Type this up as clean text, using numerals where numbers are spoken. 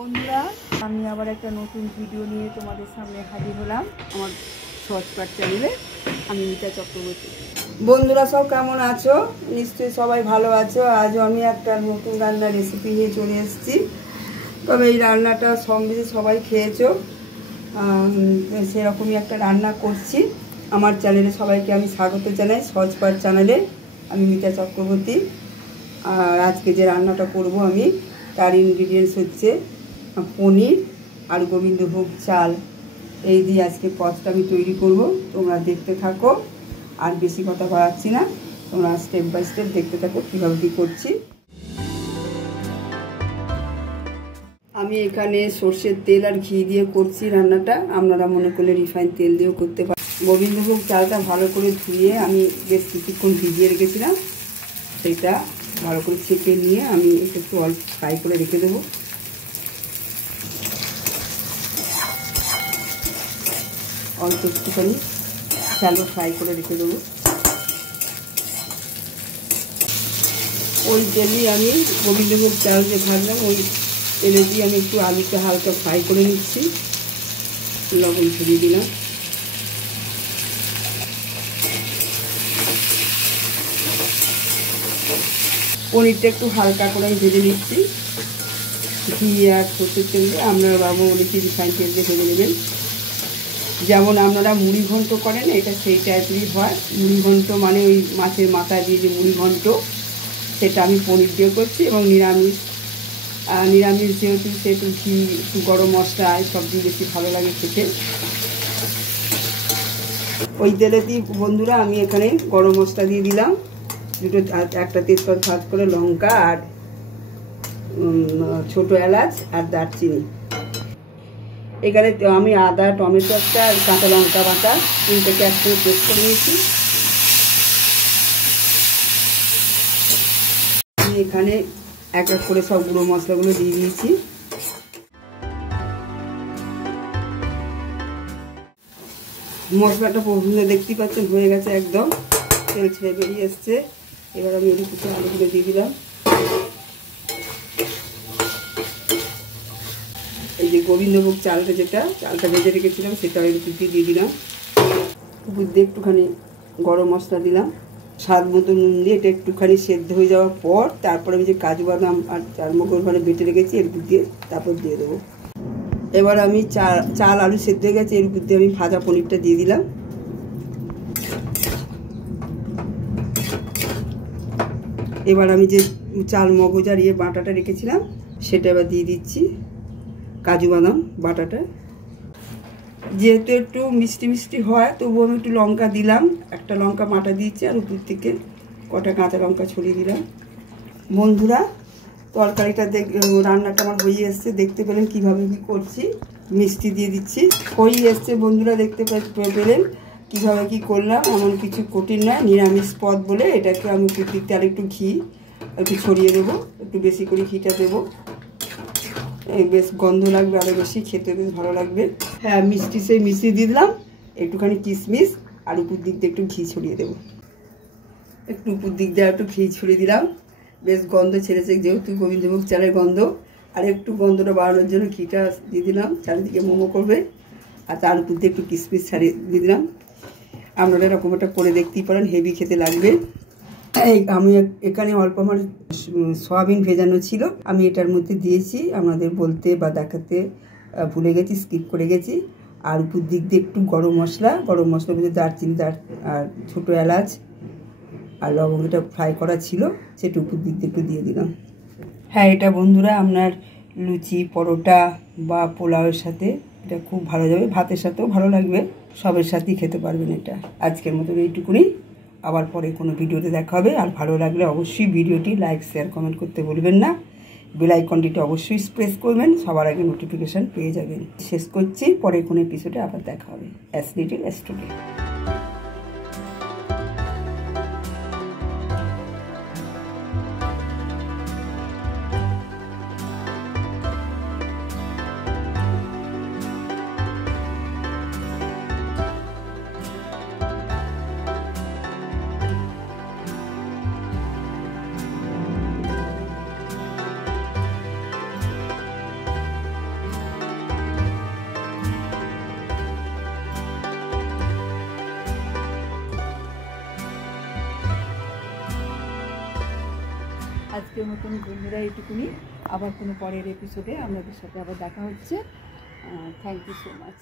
বন্ধুরা, আমি আবার একটা নতুন ভিডিও নিয়ে তোমাদের সামনে হাজির হলাম আমার সহজপাঠ চ্যানেলে। আমি মিতা চক্রবর্তী। বন্ধুরা সব কেমন আছো? নিশ্চয়ই সবাই ভালো আছো। আজও আমি একটা নতুন রান্নার রেসিপি নিয়ে চলে এসেছি। তবে এই রান্নাটা সমবেশে সবাই খেয়েছো, সেরকমই একটা রান্না করছি। আমার চ্যানেলে সবাইকে আমি স্বাগত জানাই। সহজপাঠ চ্যানেলে আমি মিতা চক্রবর্তী। আর আজকে যে রান্নাটা করব আমি, তার ইনগ্রিডিয়েন্টস হচ্ছে পনির আর গোবিন্দভোগ চাল। এই দিয়ে আজকে পদটা আমি তৈরি করব। তোমরা দেখতে থাকো, আর বেশি কথা বাড়াচ্ছি না। তোমরা স্টেপ বাই স্টেপ দেখতে থাকো কীভাবে কী করছি। আমি এখানে সর্ষের তেল আর ঘি দিয়ে করছি রান্নাটা। আপনারা মনে করলে রিফাইন তেল দিয়েও করতে পারেন। গোবিন্দভোগ চালটা ভালো করে ধুয়ে আমি বেশ কিছুক্ষণ ভিজিয়ে রেখেছিলাম। সেটা ভালো করে ছেঁকে নিয়ে আমি একটু অল্প ফ্রাই করে রেখে দেবো। অল্প একটুখানি শ্যালো ফ্রাই করে রেখে দেবো। ওই তেলেই আমি গোবিন্দভোগ চাল যে ভাজলাম, ওই তেলে দিয়ে আমি একটু আলুটা হালকা ফ্রাই করে নিচ্ছি। লবণ ছড়িয়ে দিলাম। পনিরটা একটু হালকা করে আমি ভেজে নিচ্ছি ঘি আর সর্ষের তেল দিয়ে। আপনারা বাবু অনেকে রিফাইন তেল দিয়ে ভেজে নেবেন। যেমন আপনারা মুড়ি ঘন্ট করেন, এটা সেই টাইপেরই হয়। মুড়ি ঘন্ট মানে ওই মাছের মাথা দিয়ে যে মুড়ি ঘন্ট, সেটা আমি পনির দিয়ে করছি। এবং নিরামিষ যেহেতু সেহেতু ঘি, একটু গরম মশলা সব দিয়ে বেশি ভালো লাগে খেতে। ওই তেলে দিয়ে বন্ধুরা আমি এখানে গরম মশলা দিয়ে দিলাম দুটো, একটা তেজপাত ভাজ করে, লঙ্কা আর ছোটো এলাচ আর দারচিনি। এখানে আমি আদা, টমেটো একটা আর কাঁচা লঙ্কা বাটা তিনটাকে একসাথে পেস্ট করে নিয়েছি। আমি এখানে এক এক করে সব গুঁড়ো মশলাগুলো দিয়ে দিয়েছি। মশলাটা প্রথমে দেখতেই পাচ্ছেন হয়ে গেছে, একদম তেল ছেড়ে বেরিয়ে এসছে। এবার আমি এর কিছু আলুগুলো দিয়ে দিলাম। এই যে গোবিন্দভোগ চালটা ভেজে রেখেছিলাম, সেটা এর উপর দিয়ে দিলাম। উপর দিয়ে একটুখানি গরম মশলা দিলাম, স্বাদ মতো নুন দিয়ে। এটা একটুখানি সেদ্ধ হয়ে যাওয়ার পর তারপরে আমি যে কাজু বাদাম আর চারমগজ ওখানে বেটে রেখেছি এর উপর দিয়ে তারপর দিয়ে দেবো। এবার আমি চাল আলু সেদ্ধ হয়ে গেছে, এর উপর দিয়ে আমি ভাজা পনিরটা দিয়ে দিলাম। এবার আমি যে চাল মগজ আর বাটাটা রেখেছিলাম সেটা এবার দিয়ে দিচ্ছি, কাজু বাদাম বাটাটা। যেহেতু একটু মিষ্টি মিষ্টি হয়, তবুও আমি একটু লঙ্কা দিলাম, একটা লঙ্কা বাটা দিয়েছি, আর উপর থেকে কটা কাঁচা লঙ্কা ছড়িয়ে দিলাম। বন্ধুরা, তরকারিটা রান্নাটা আমার হয়ে এসছে। দেখতে পেলেন কীভাবে কী করছি। মিষ্টি দিয়ে দিচ্ছি, হয়ে এসছে বন্ধুরা। দেখতে পেলেন কীভাবে কী করলাম। এমন কিছু কঠিন নয়, নিরামিষ পদ বলে এটাকে আমি উপর দিকতে আর একটু ঘি একটু ছড়িয়ে দেবো। একটু বেশি করে ঘিটা দেবো, বেশ গন্ধ লাগবে, আরও বেশি খেতে বেশ ভালো লাগবে। হ্যাঁ, সেই মিষ্টি দিয়ে দিলাম, একটুখানি কিশমিশ, আর উপর দিক দিয়ে একটু ঘি ছড়িয়ে দেবো। একটু উপর দিক দিয়ে একটু ঘি ছড়িয়ে দিলাম। বেশ গন্ধ ছেড়েছে, যেহেতু গোবিন্দভোগ চালের গন্ধ। আর একটু গন্ধটা বাড়ানোর জন্য ঘিটা দিয়ে দিলাম, চারিদিকে মোমো করবে। আর তার উপর দিয়ে একটু কিশমিশ ছাড়িয়ে দিয়ে দিলাম। আপনারা এরকম একটা করে দেখতেই পারেন, হেভি খেতে লাগবে। আমি এখানে অল্প আমার সয়াবিন ভেজানো ছিল, আমি এটার মধ্যে দিয়েছি। আমাদের বলতে বা দেখাতে ভুলে গেছি, স্কিপ করে গেছি। আর উপর দিক দিয়ে একটু গরম মশলার মধ্যে দারচিনি আর ছোটো এলাচ আর লবঙ্গটা ফ্রাই করা ছিল, সেটা উপর দিক দিয়ে একটু দিয়ে দিলাম। হ্যাঁ, এটা বন্ধুরা আপনার লুচি, পরোটা বা পোলাওয়ের সাথে এটা খুব ভালো যাবে। ভাতের সাথেও ভালো লাগবে, সবের সাথেই খেতে পারবেন এটা। আজকের মতো এইটুকুনি, আবার পরে কোনো ভিডিওতে দেখা হবে। আর ভালো লাগলে অবশ্যই ভিডিওটি লাইক, শেয়ার, কমেন্ট করতে ভুলবেন না। বেল আইকনটিতে অবশ্যই প্রেস করবেন, সবার আগে নোটিফিকেশান পেয়ে যাবেন। শেষ করছি, পরে কোনো এপিসোডে আবার দেখা হবে। As little student. আজকের মতন বন্ধুরা এইটুকুনি, আবার কোনো পরের এপিসোডে আপনাদের সাথে আবার দেখা হচ্ছে। Thank you so much.